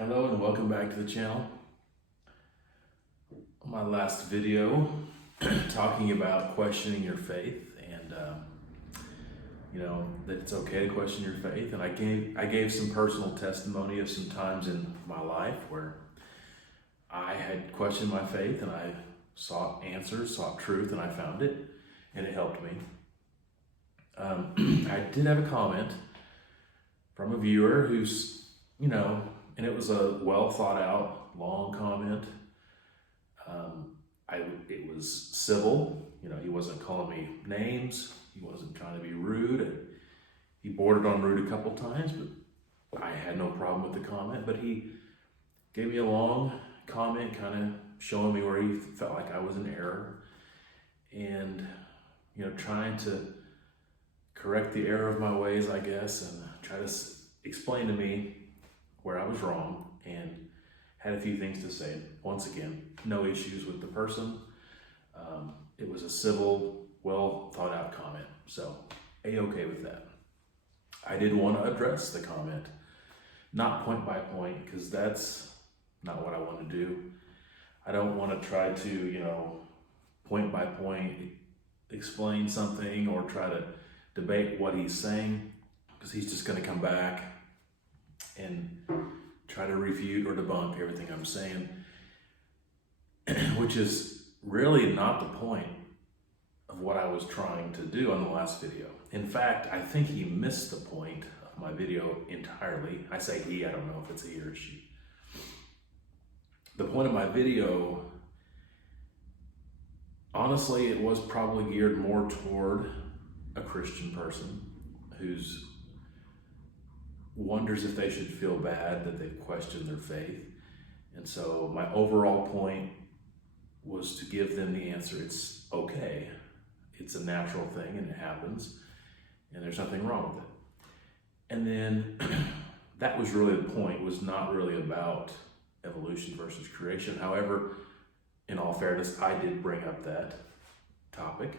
Hello and welcome back to the channel. My last video talking about questioning your faith and that it's okay to question your faith, and I gave some personal testimony of some times in my life where I had questioned my faith and I sought answers, sought truth, and I found it, and it helped me. I did have a comment from a viewer who's, and it was a well thought out, long comment. It was civil. He wasn't calling me names. He wasn't trying to be rude. And he bordered on rude a couple times, but I had no problem with the comment. But he gave me a long comment, kind of showing me where he felt like I was in error, and trying to correct the error of my ways, I guess, and try to explain to me where I was wrong, and had a few things to say. Once again, no issues with the person. It was a civil, well thought out comment, so A-okay with that. I did want to address the comment, not point by point, because that's not what I want to do. I don't want to try to, point by point explain something or try to debate what he's saying, because he's just going to come back and try to refute or debunk everything I'm saying, which is really not the point of what I was trying to do on the last video. In fact, I think he missed the point of my video entirely. I say he, I don't know if it's a he or a she. The point of my video, honestly, it was probably geared more toward a Christian person who's wonders if they should feel bad that they've questioned their faith. And so my overall point was to give them the answer. It's okay. It's a natural thing and it happens, and there's nothing wrong with it. And then that was really the point, was not really about evolution versus creation. However, in all fairness, I did bring up that topic,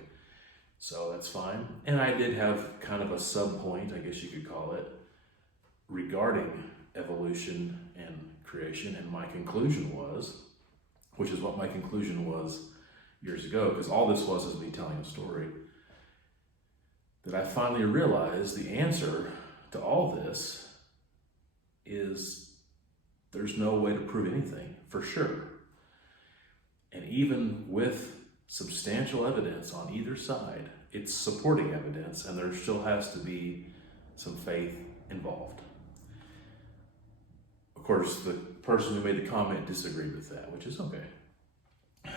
so that's fine. And I did have kind of a sub-point, I guess you could call it, regarding evolution and creation, and my conclusion was, which is what my conclusion was years ago, because all this was is me telling a story, that I finally realized the answer to all this is there's no way to prove anything for sure. And even with substantial evidence on either side, it's supporting evidence, and there still has to be some faith involved. Of course, the person who made the comment disagreed with that, which is okay.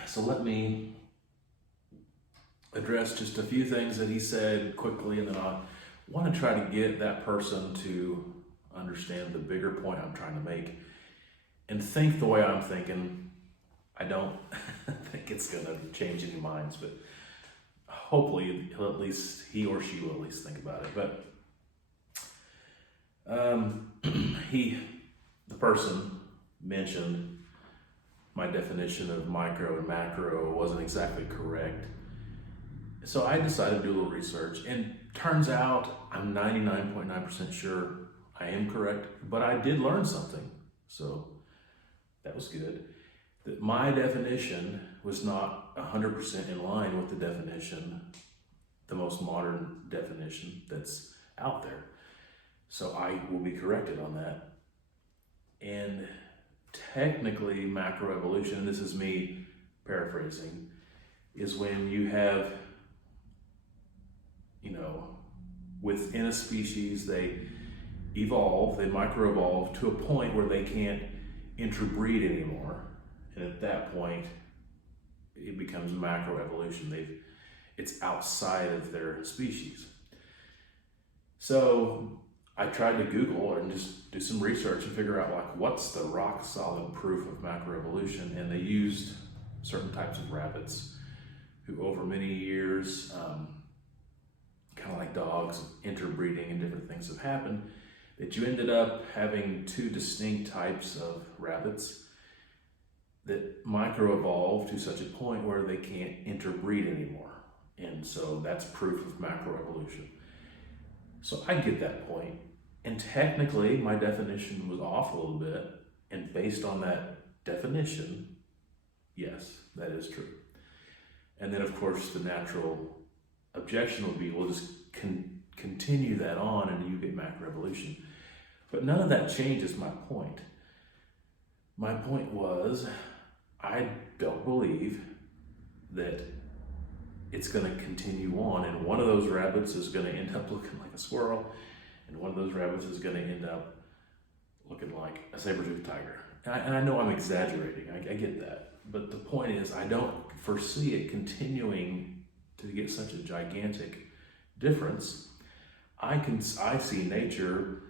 So let me address just a few things that he said quickly, and then I want to try to get that person to understand the bigger point I'm trying to make and think the way I'm thinking. I don't think it's going to change any minds, but hopefully he or she will at least think about it. But the person mentioned my definition of micro and macro wasn't exactly correct. So I decided to do a little research, and turns out I'm 99.9% sure I am correct, but I did learn something. So that was good. That my definition was not 100% in line with the definition, the most modern definition that's out there. So I will be corrected on that. And technically, macroevolution, and this is me paraphrasing, is when you have, within a species, they evolve, they microevolve to a point where they can't interbreed anymore. And at that point, it becomes macroevolution. It's outside of their species. So I tried to Google and just do some research and figure out what's the rock solid proof of macroevolution. And they used certain types of rabbits who over many years, kind of like dogs, interbreeding and different things have happened, that you ended up having two distinct types of rabbits that microevolve to such a point where they can't interbreed anymore. And so that's proof of macroevolution. So I get that point. And technically, my definition was off a little bit, And based on that definition, yes, that is true. And then, of course, the natural objection would be, we'll just continue that on and you get macroevolution. But none of that changes my point. My point was, I don't believe that it's going to continue on, and one of those rabbits is going to end up looking like a squirrel, and one of those rabbits is going to end up looking like a saber-toothed tiger. And I know I'm exaggerating, I get that. But the point is, I don't foresee it continuing to get such a gigantic difference. I see nature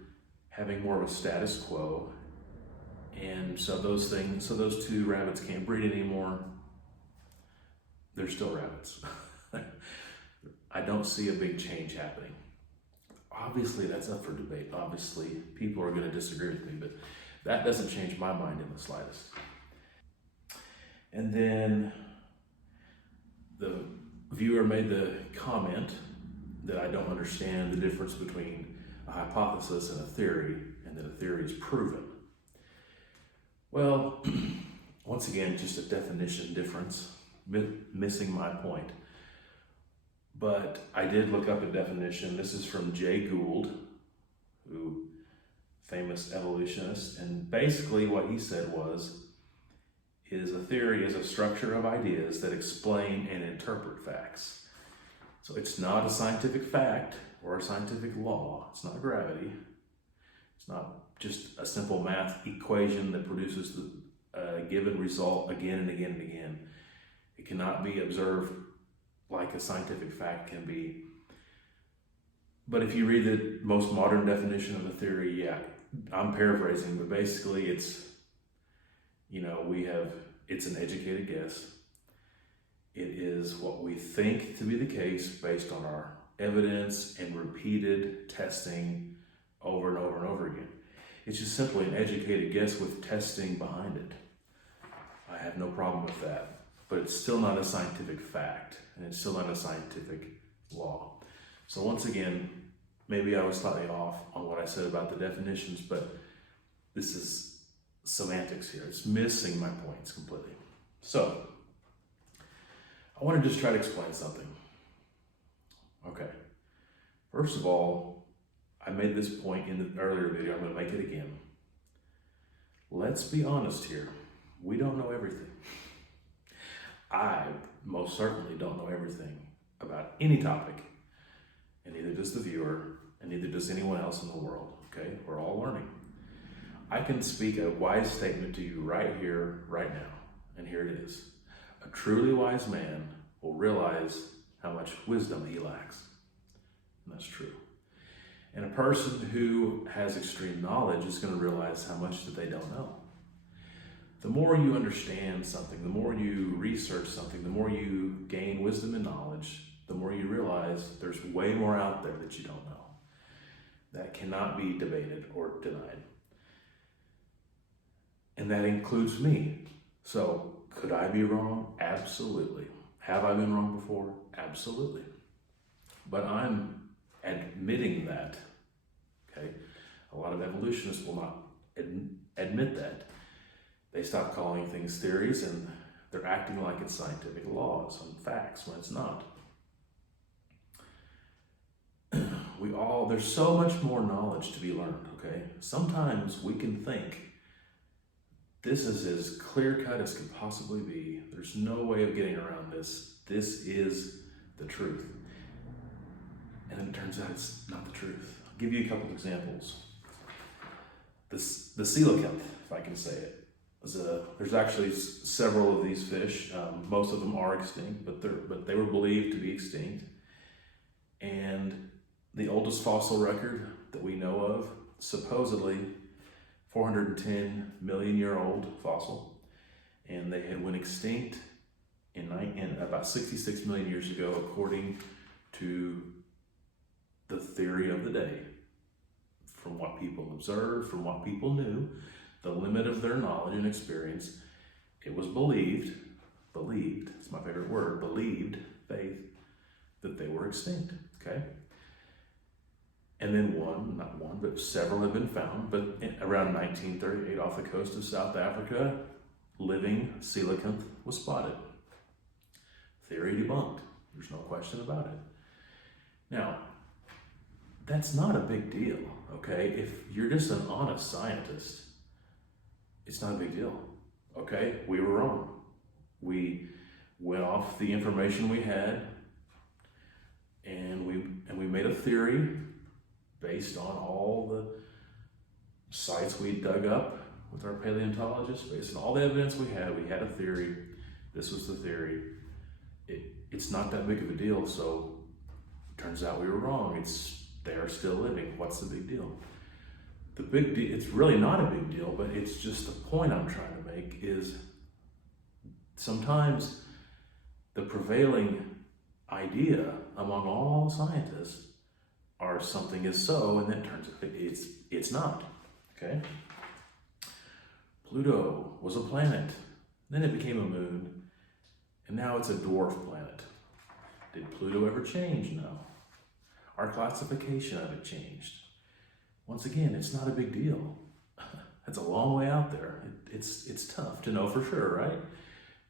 having more of a status quo, and so those two rabbits can't breed anymore. They're still rabbits. I don't see a big change happening. Obviously, that's up for debate. Obviously, people are going to disagree with me, but that doesn't change my mind in the slightest. And then the viewer made the comment that I don't understand the difference between a hypothesis and a theory, and that a theory is proven. Well, once again, just a definition difference, missing my point. But I did look up a definition. This is from Jay Gould, who famous evolutionist, and basically what he said is a theory is a structure of ideas that explain and interpret facts. So it's not a scientific fact or a scientific law. It's not gravity. It's not just a simple math equation that produces a given result again and again and again. It cannot be observed like a scientific fact can be. But if you read the most modern definition of a theory, yeah, I'm paraphrasing, but basically it's, it's an educated guess. It is what we think to be the case based on our evidence and repeated testing over and over and over again. It's just simply an educated guess with testing behind it. I have no problem with that, but it's still not a scientific fact, and it's still not a scientific law. So once again, maybe I was slightly off on what I said about the definitions, but this is semantics here. It's missing my points completely. So, I want to just try to explain something. Okay. First of all, I made this point in the earlier video. I'm going to make it again. Let's be honest here. We don't know everything. I most certainly don't know everything about any topic, and neither does the viewer, and neither does anyone else in the world, okay? We're all learning. I can speak a wise statement to you right here, right now, and here it is. A truly wise man will realize how much wisdom he lacks, and that's true. And a person who has extreme knowledge is going to realize how much that they don't know. The more you understand something, the more you research something, the more you gain wisdom and knowledge, the more you realize there's way more out there that you don't know. That cannot be debated or denied. And that includes me. So, could I be wrong? Absolutely. Have I been wrong before? Absolutely. But I'm admitting that, okay? A lot of evolutionists will not admit that. They stop calling things theories, and they're acting like it's scientific laws and facts when it's not. There's so much more knowledge to be learned, okay? Sometimes we can think this is as clear-cut as could possibly be. There's no way of getting around this. This is the truth. And then it turns out it's not the truth. I'll give you a couple of examples. The coelacanth, if I can say it. There's actually several of these fish. Most of them are extinct, but they were believed to be extinct. And the oldest fossil record that we know of, supposedly 410 million year old fossil, and they had went extinct in about 66 million years ago, according to the theory of the day. From what people observed, from what people knew, the limit of their knowledge and experience, it was believed, it's my favorite word, believed, faith, that they were extinct, okay? And then not one, but several have been found. But around 1938, off the coast of South Africa, living coelacanth was spotted. Theory debunked. There's no question about it. Now, that's not a big deal, okay? If you're just an honest scientist, it's not a big deal, okay? We were wrong. We went off the information we had, and we made a theory based on all the sites we dug up with our paleontologists, based on all the evidence we had a theory. This was the theory. It's not that big of a deal, so it turns out we were wrong. They are still living. What's the big deal? The big deal, it's really not a big deal, but it's just the point I'm trying to make is sometimes the prevailing idea among all scientists are something is so, and then it turns out it's not, okay? Pluto was a planet, then it became a moon, and now it's a dwarf planet. Did Pluto ever change? No. Our classification of it changed. Once again, it's not a big deal. That's a long way out there. It's tough to know for sure, right?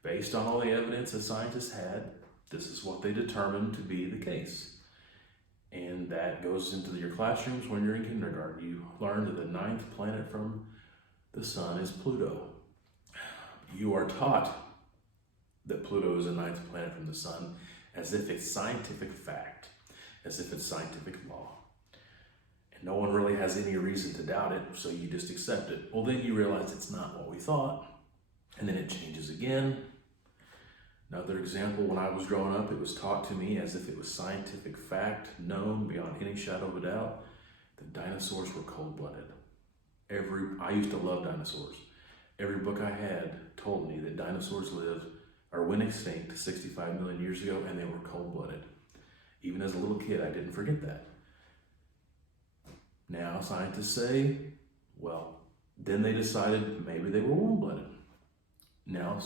Based on all the evidence that scientists had, this is what they determined to be the case. And that goes into your classrooms when you're in kindergarten. You learn that the 9th planet from the sun is Pluto. You are taught that Pluto is the 9th planet from the sun as if it's scientific fact, as if it's scientific law. And no one really has any reason to doubt it, so you just accept it. Well, then you realize it's not what we thought, and then it changes again. Another example, when I was growing up, it was taught to me as if it was scientific fact, known beyond any shadow of a doubt, that dinosaurs were cold-blooded. I used to love dinosaurs. Every book I had told me that dinosaurs went extinct 65 million years ago, and they were cold-blooded. Even as a little kid, I didn't forget that. Now scientists say, well, then they decided maybe they were warm-blooded. Now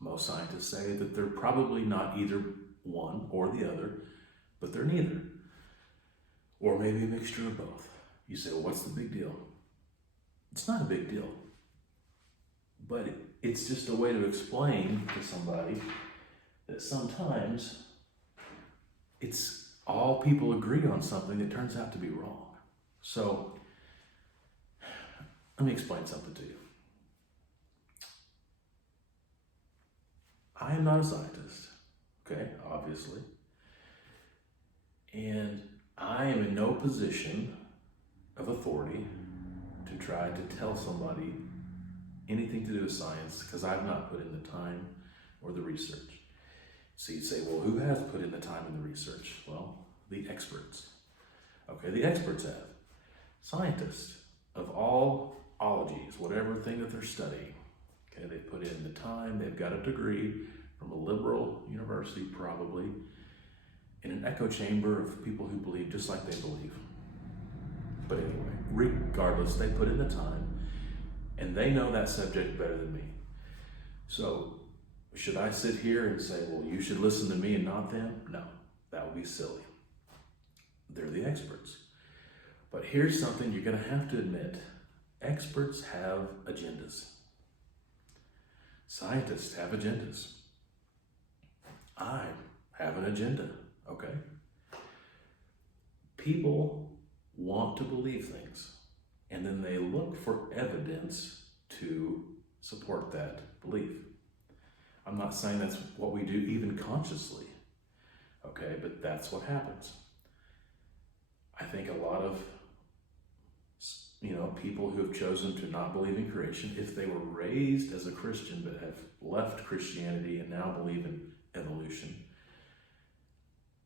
most scientists say that they're probably not either one or the other, but they're neither. Or maybe a mixture of both. You say, well, what's the big deal? It's not a big deal. But it's just a way to explain to somebody that sometimes it's all people agree on something that turns out to be wrong. So let me explain something to you. I am not a scientist, okay, obviously. And I am in no position of authority to try to tell somebody anything to do with science because I've not put in the time or the research. So you'd say, well, who has put in the time and the research? Well, the experts. Okay, the experts have. Scientists of all ologies, whatever thing that they're studying, okay, they put in the time, they've got a degree from a liberal university probably, in an echo chamber of people who believe just like they believe. But anyway, regardless, they put in the time, and they know that subject better than me. So should I sit here and say, well, you should listen to me and not them? No, that would be silly. They're the experts. But here's something you're going to have to admit. Experts have agendas. Scientists have agendas. I have an agenda, okay? People want to believe things, and then they look for evidence to support that belief. I'm not saying that's what we do even consciously, okay, but that's what happens. I think a lot of people who have chosen to not believe in creation, if they were raised as a Christian but have left Christianity and now believe in evolution,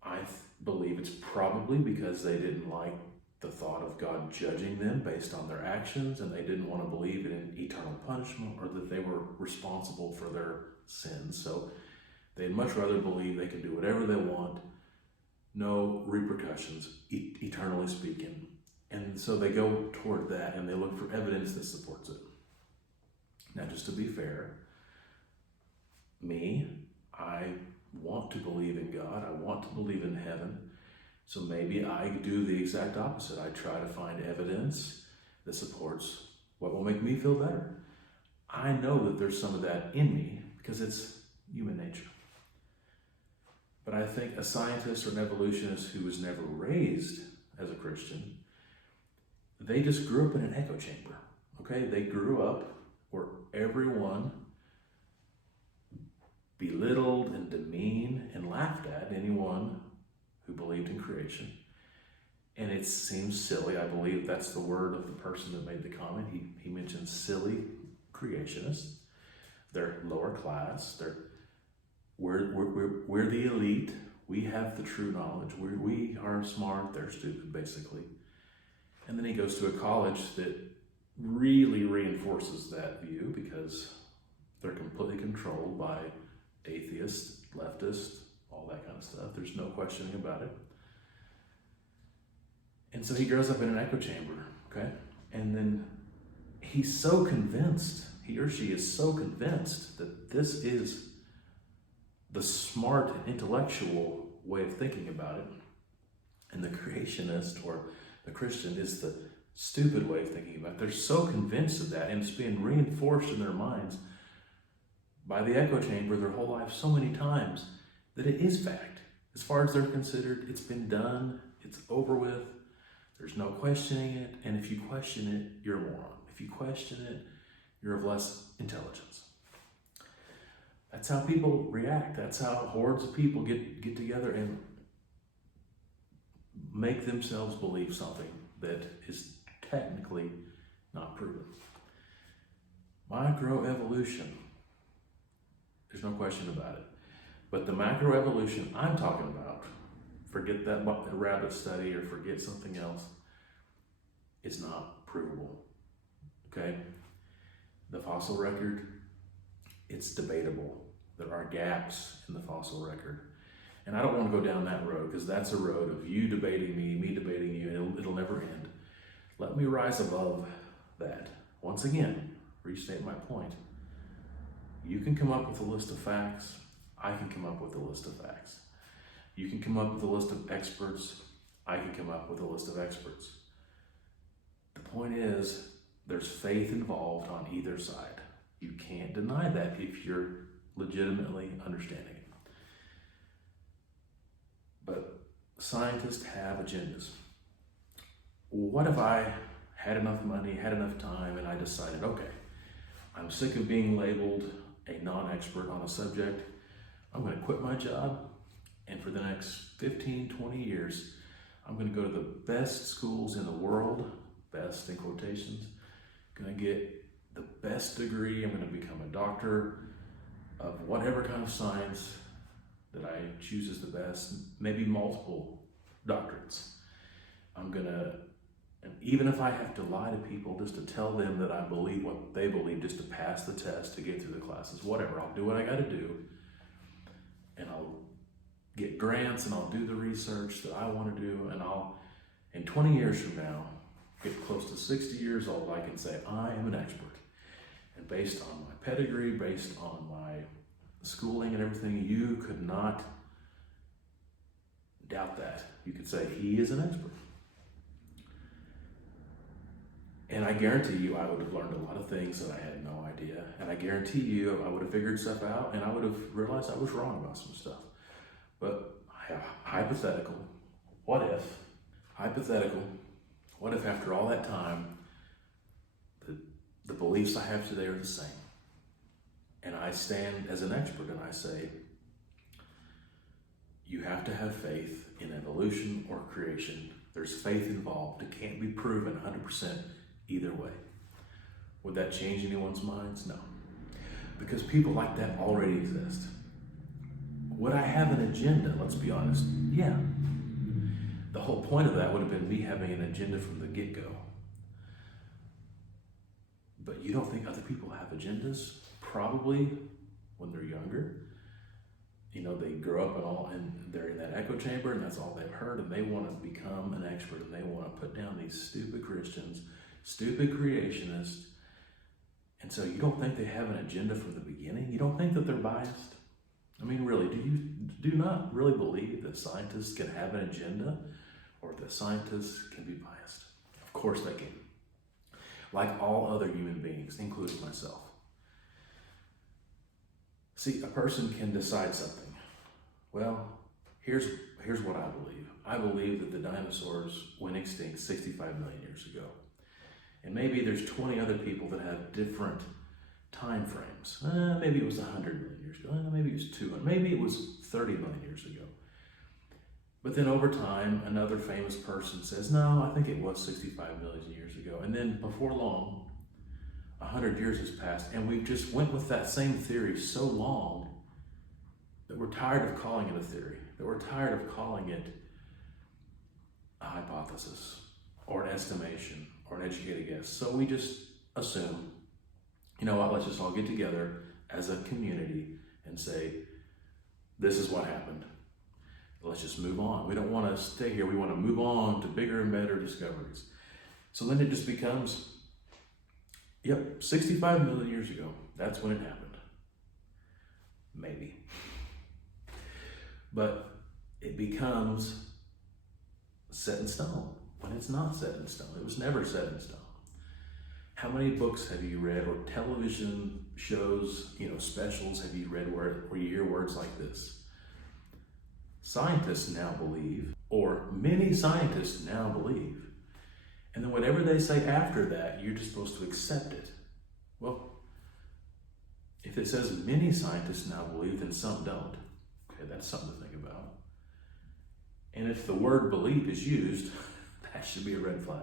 I believe it's probably because they didn't like the thought of God judging them based on their actions, and they didn't want to believe in eternal punishment or that they were responsible for their sins. So they'd much rather believe they can do whatever they want, no repercussions, eternally speaking. And so they go toward that and they look for evidence that supports it. Now, just to be fair, I want to believe in God. I want to believe in heaven. So maybe I do the exact opposite. I try to find evidence that supports what will make me feel better. I know that there's some of that in me because it's human nature. But I think a scientist or an evolutionist who was never raised as a Christian, they just grew up in an echo chamber, okay? They grew up where everyone belittled and demeaned and laughed at anyone who believed in creation. And it seems silly. I believe that's the word of the person that made the comment. He mentioned silly creationists. They're lower class. We're the elite. We have the true knowledge. We are smart. They're stupid, basically. And then he goes to a college that really reinforces that view because they're completely controlled by atheists, leftists, all that kind of stuff. There's no questioning about it. And so he grows up in an echo chamber, okay? And then he's so convinced, he or she is so convinced that this is the smart and intellectual way of thinking about it. And the creationist or the Christian is the stupid way of thinking about it. They're so convinced of that, and it's being reinforced in their minds by the echo chamber their whole life so many times that it is fact. As far as they're considered, it's been done, it's over with, there's no questioning it, and if you question it, you're a moron. If you question it, you're of less intelligence. That's how people react. That's how hordes of people get together and make themselves believe something that is technically not proven. Microevolution, there's no question about it. But the macroevolution I'm talking about, forget that rabbit study or forget something else, it's not provable, okay? The fossil record, it's debatable. There are gaps in the fossil record. And I don't want to go down that road because that's a road of you debating me debating you, and it'll never end. Let me rise above that. Once again, restate my point. You can come up with a list of facts. I can come up with a list of facts. You can come up with a list of experts. I can come up with a list of experts. The point is, there's faith involved on either side. You can't deny that if you're legitimately understanding it. But scientists have agendas. What if I had enough money, had enough time, and I decided, okay, I'm sick of being labeled a non-expert on a subject. I'm going to quit my job, and for the next 15, 20 years, I'm going to go to the best schools in the world, best in quotations, going to get the best degree. I'm going to become a doctor of whatever kind of science that I choose as the best, maybe multiple doctorates. And even if I have to lie to people just to tell them that I believe what they believe, just to pass the test, to get through the classes, whatever, I'll do what I got to do, and I'll get grants, and I'll do the research that I want to do, and I'll, in 20 years from now, get close to 60 years old, I can say, I am an expert. And based on my pedigree, based on my schooling and everything, you could not doubt that. You could say, he is an expert. And I guarantee you, I would have learned a lot of things that I had no idea. And I guarantee you, I would have figured stuff out, and I would have realized I was wrong about some stuff. But hypothetical, what if after all that time, the beliefs I have today are the same? And I stand as an expert and I say, you have to have faith in evolution or creation. There's faith involved. It can't be proven 100% either way. Would that change anyone's minds? No. Because people like that already exist. Would I have an agenda? Let's be honest. Yeah. The whole point of that would have been me having an agenda from the get-go. But you don't think other people have agendas? Probably when they're younger. You know, they grow up and they're in that echo chamber, and that's all they've heard, and they want to become an expert, and they want to put down these stupid Christians, stupid creationists. And so you don't think they have an agenda from the beginning? You don't think that they're biased? I mean, really, do not really believe that scientists can have an agenda or that scientists can be biased? Of course they can. Like all other human beings, including myself. See, a person can decide something. Well, here's what I believe. I believe that the dinosaurs went extinct 65 million years ago. And maybe there's 20 other people that have different time frames. Maybe it was 100 million years ago. Maybe it was 200. Maybe it was 30 million years ago. But then over time, another famous person says, no, I think it was 65 million years ago. And then before long, 100 years has passed, and we've just went with that same theory so long that we're tired of calling it a theory, that we're tired of calling it a hypothesis or an estimation or an educated guess. So we just assume, you know what, let's just all get together as a community and say, this is what happened. Let's just move on. We don't want to stay here. We want to move on to bigger and better discoveries. So then it just becomes, 65 million years ago, that's when it happened. Maybe. But it becomes set in stone when it's not set in stone. It was never set in stone. How many books have you read or television shows, specials have you read where you hear words like this? Scientists now believe, or many scientists now believe, and then whatever they say after that, you're just supposed to accept it. Well, if it says many scientists now believe, then some don't. Okay, that's something to think about. And if the word believe is used, that should be a red flag.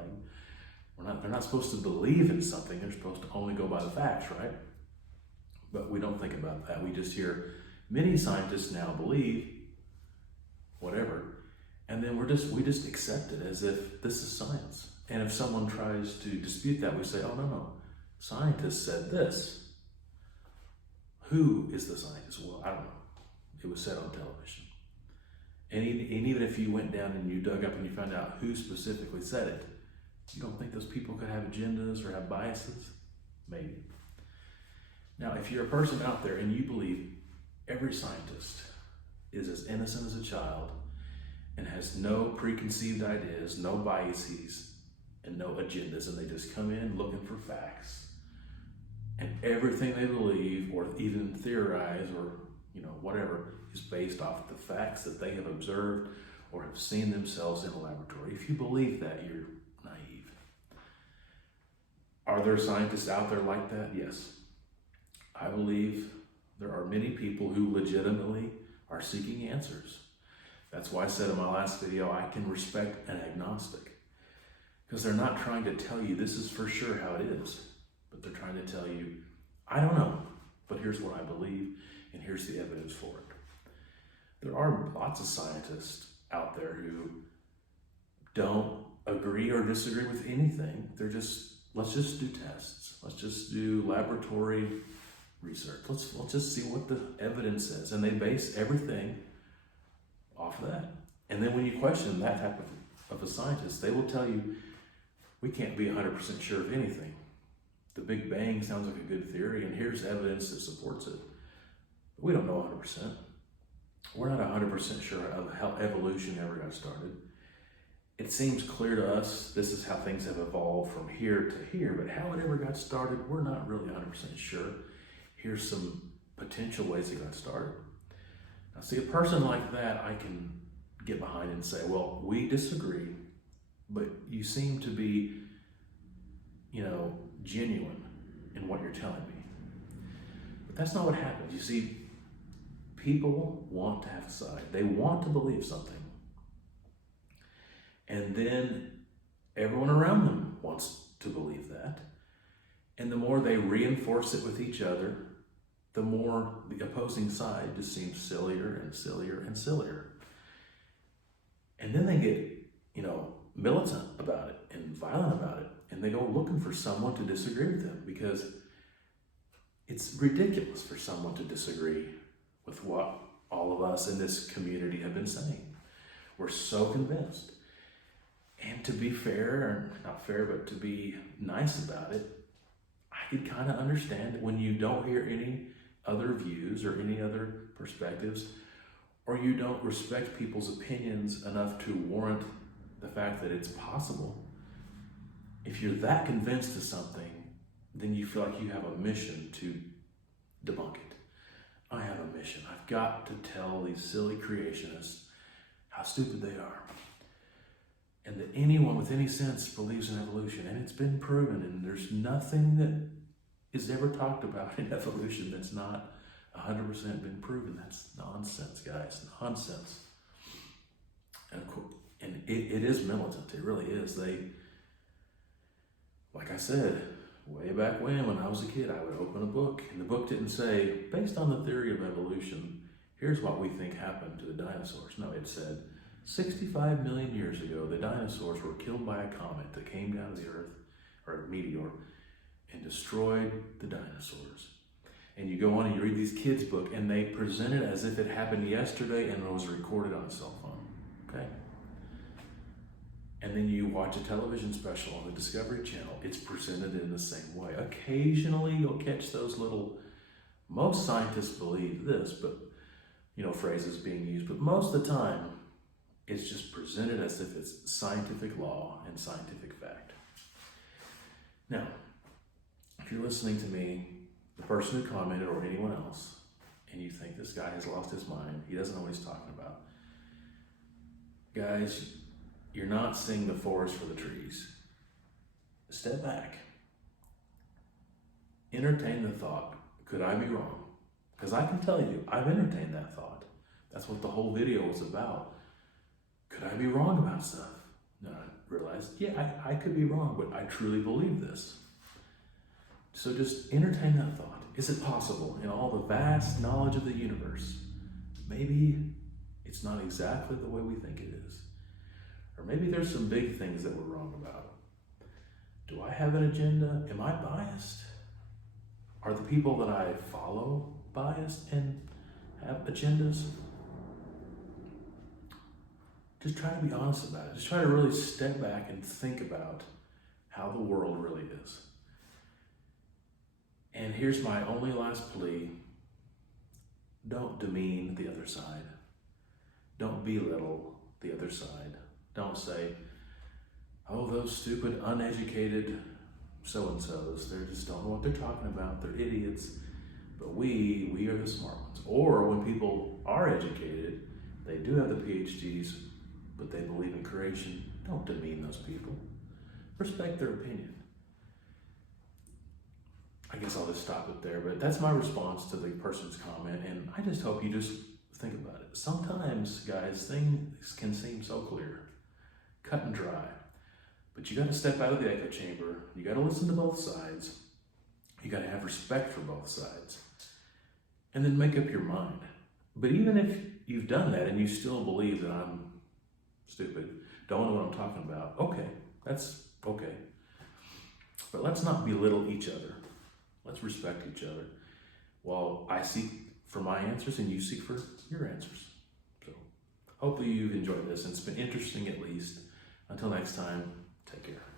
They're not supposed to believe in something, they're supposed to only go by the facts, right? But we don't think about that. We just hear many scientists now believe, whatever, and then we just accept it as if this is science. And if someone tries to dispute that, we say, oh, no, scientists said this. Who is the scientist? Well, I don't know. It was said on television. And even if you went down and you dug up and you found out who specifically said it, you don't think those people could have agendas or have biases? Maybe. Now, if you're a person out there and you believe every scientist is as innocent as a child and has no preconceived ideas, no biases, and no agendas, and they just come in looking for facts, and everything they believe or even theorize or whatever is based off of the facts that they have observed or have seen themselves in a laboratory. If you believe that, you're naive. Are there scientists out there like that? Yes. I believe there are many people who legitimately are seeking answers. That's why I said in my last video, I can respect an agnostic, because they're not trying to tell you this is for sure how it is, but they're trying to tell you, I don't know, but here's what I believe, and here's the evidence for it. There are lots of scientists out there who don't agree or disagree with anything. They're just, let's just do tests. Let's just do laboratory research. Let's just see what the evidence says. And they base everything off of that. And then when you question that type of a scientist, they will tell you, we can't be 100% sure of anything. The Big Bang sounds like a good theory, and here's evidence that supports it. But we don't know 100%. We're not 100% sure of how evolution ever got started. It seems clear to us this is how things have evolved from here to here, but how it ever got started, we're not really 100% sure. Here's some potential ways it got started. Now, see, a person like that, I can get behind and say, well, we disagree, but you seem to be, genuine in what you're telling me. But that's not what happens. You see, people want to have a side. They want to believe something. And then everyone around them wants to believe that. And the more they reinforce it with each other, the more the opposing side just seems sillier and sillier and sillier. And then they get, militant about it and violent about it. And they go looking for someone to disagree with them, because it's ridiculous for someone to disagree with what all of us in this community have been saying. We're so convinced. And to be fair, or not fair, but to be nice about it, I could kind of understand when you don't hear any other views or any other perspectives, or you don't respect people's opinions enough to warrant the fact that it's possible. If you're that convinced of something, then you feel like you have a mission to debunk it. I have a mission. I've got to tell these silly creationists how stupid they are. And that anyone with any sense believes in evolution, and it's been proven, and there's nothing that is ever talked about in evolution that's not 100% been proven. That's nonsense, guys, nonsense. And of course, and it is militant, it really is. Like I said, way back when I was a kid, I would open a book, and the book didn't say, based on the theory of evolution, here's what we think happened to the dinosaurs. No, it said, 65 million years ago, the dinosaurs were killed by a comet that came down to the Earth, or a meteor, and destroyed the dinosaurs. And you go on and you read these kids' book, and they present it as if it happened yesterday and it was recorded on a cell phone, okay? And then you watch a television special on the Discovery Channel, it's presented in the same way. Occasionally you'll catch those little, most scientists believe this, but, phrases being used, but most of the time, it's just presented as if it's scientific law and scientific fact. Now, if you're listening to me, the person who commented or anyone else, and you think this guy has lost his mind, he doesn't know what he's talking about, guys, you're not seeing the forest for the trees. Step back. Entertain the thought, could I be wrong? Because I can tell you, I've entertained that thought. That's what the whole video was about. Could I be wrong about stuff? No, I realized, yeah, I could be wrong, but I truly believe this. So just entertain that thought. Is it possible, in all the vast knowledge of the universe, maybe it's not exactly the way we think it is? Or maybe there's some big things that we're wrong about. Do I have an agenda? Am I biased? Are the people that I follow biased and have agendas? Just try to be honest about it. Just try to really step back and think about how the world really is. And here's my only last plea. Don't demean the other side. Don't belittle the other side. Don't say, oh, those stupid, uneducated so-and-sos, they just don't know what they're talking about. They're idiots. But we are the smart ones. Or when people are educated, they do have the PhDs, but they believe in creation. Don't demean those people. Respect their opinion. I guess I'll just stop it there, but that's my response to the person's comment, and I just hope you just think about it. Sometimes, guys, things can seem so clear, cut and dry, but you got to step out of the echo chamber. You got to listen to both sides. You got to have respect for both sides, and then make up your mind. But even if you've done that and you still believe that I'm stupid, don't know what I'm talking about, okay, that's okay. But let's not belittle each other. Let's respect each other while I seek for my answers and you seek for your answers. So hopefully you've enjoyed this and it's been interesting at least. Until next time, take care.